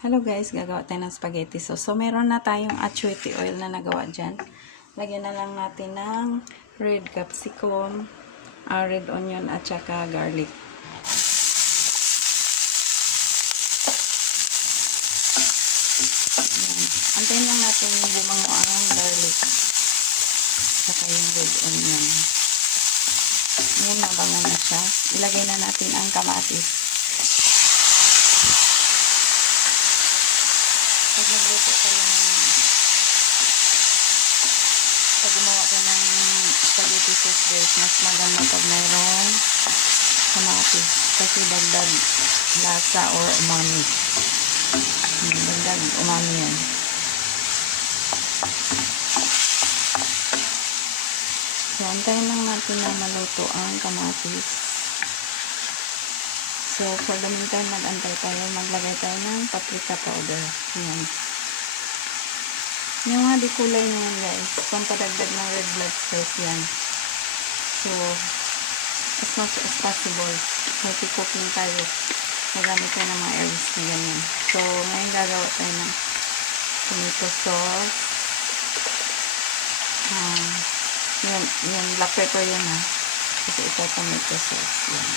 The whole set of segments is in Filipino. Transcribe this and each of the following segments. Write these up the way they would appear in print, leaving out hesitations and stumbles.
Hello guys, gagawa tayo ng spaghetti sauce. So, meron na tayong achuete oil na nagawa dyan. Lagyan na lang natin ng red capsicum, red onion, at saka garlic. Antayin lang natin bumango ang garlic. Saka yung red onion. Ngayon, mabango na siya. Ilagay na natin ang kamatis. Pag nagluto ka ng pag gumawa ka ng spaghetti sauce guys, mas maganda pag mayroong kamatis kasi dagdag lasa or umami. Dagdag umami yan. So, antayin lang natin na maluto ang kamatis. So, for the meantime, mag-antay tayo. Maglagay tayo ng paprika powder. Ayan. Yung mga di kulay nyo yan guys. Pampadagdag ng red blood cells yan. So, as much as possible, healthy cooking tayo. Magamit tayo ng mga herbs na ganyan. So, ngayon gagawa tayo ng tomato sauce. Yan, black pepper yan ha. Kasi ito tomato sauce. Yan.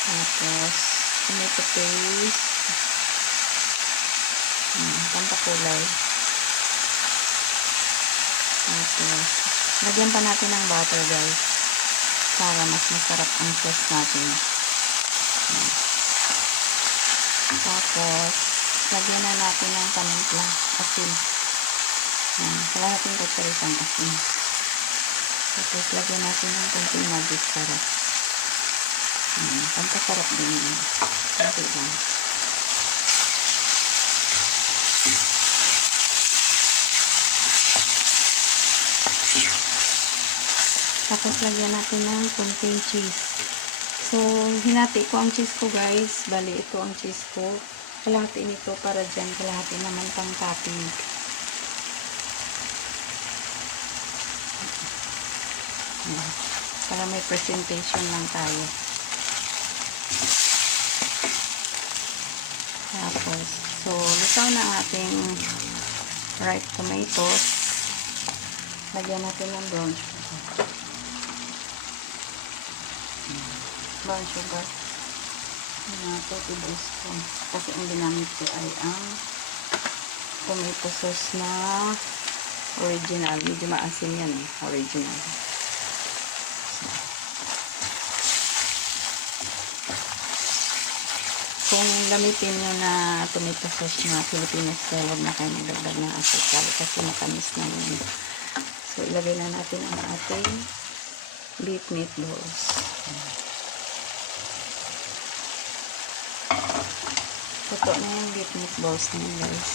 Tapos, tomato paste. Pampakulay. Tapos, lagyan pa natin ng butter guys. Para mas masarap ang sauce natin. Tapos, lagyan na natin ng panimpla. Asin. Kalahating kutsaritang asin. Tapos, lagyan natin ng konting magic sarap. Pampasarap din yun. Kunti lang. Tapos, lagyan natin ng konting cheese. So, hinati ko ang cheese ko guys. Bali, ito ang cheese ko. Kalahati nito para dyan. Kalahati naman pang topping. Para may presentation lang tayo. Tapos, so, lusaw na ang ating ripe tomatoes. Lagyan natin ng brown sugar. Brown sugar. 2 tablespoons. Kasi ang ginamit ko ay ang tomato sauce na original. Medyo maasim yan eh. Original. Kung gamitin nyo na tomato sauce na Filipino style, huwag na kayo magdagdag ng asukal kasi matamis na yun. So, ilagay na natin ang ating beef meatballs. Tuto na yung beef meatballs na yun guys.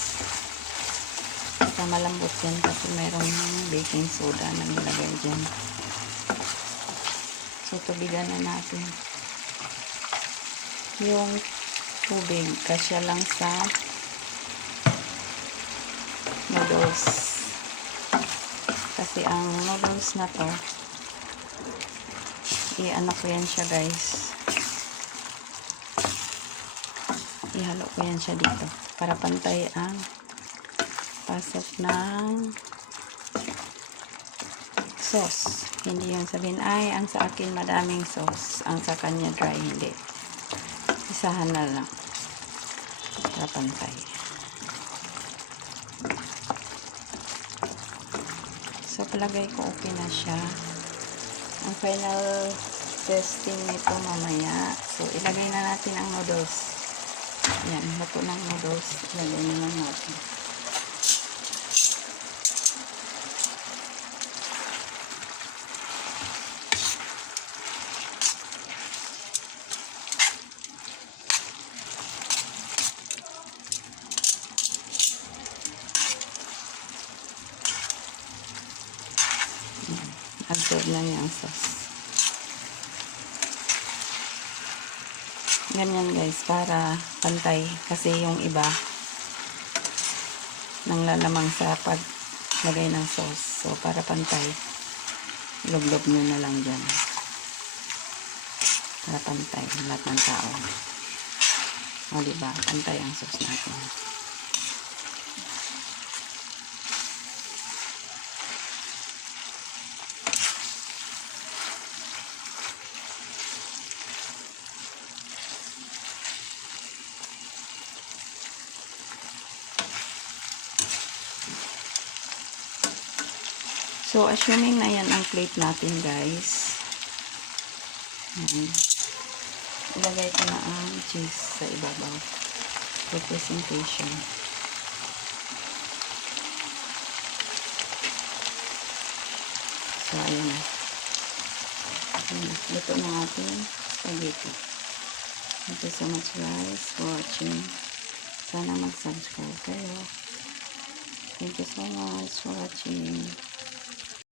Basta malambot yan kasi mayroong baking soda na nilagay dyan. So, tubigan na natin. Yung tubig kasya lang sa noodles. Kasi ang noodles na to, i-ano ko yan siya guys. Ihalo ko yan siya dito para pantay ang pasok ng sauce. Hindi yung sabihin, ay, ang sa akin madaming sauce, ang sa kanya dry, hindi. Isahan na lang para pantay. So, palagay ko okay na siya. Ang final testing nito mamaya. So, ilagay na natin ang noodles. Yan, luto ng noodles. Ilagay na lang natin. Absorb na niya ang sauce. Ganyan guys, para pantay. Kasi yung iba nang lalamang sa paglagay ng sauce. So, para pantay, log-log nyo na lang dyan. Para pantay lahat ng tao. O, diba? Pantay ang sauce natin. So, assuming na yan ang plate natin, guys. Yan. Ilagay ko na ang cheese sa ibabaw. For presentation. So, ayan na. Luto na ating spaghetti. Thank you so much, guys, for watching. Sana mag-subscribe kayo. Thank you so much for watching.